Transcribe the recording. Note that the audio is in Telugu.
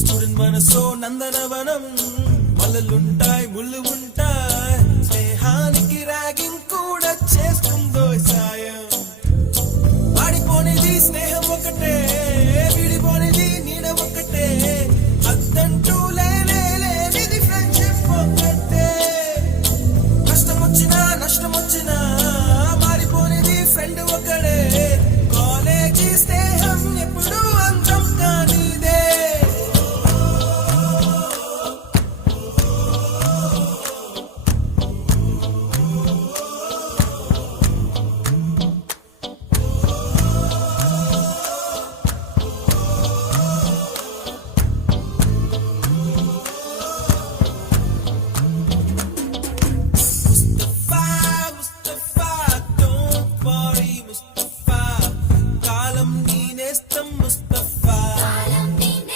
స్టూడెంట్ మనసో నందనవనం, మల్లలుంటాయి ముళ్ళు ఉంటాయి, స్నేహానికి ర్యాగింగ్ కూడా చేస్తుందో సాయం. వాడిపోనిది స్నేహం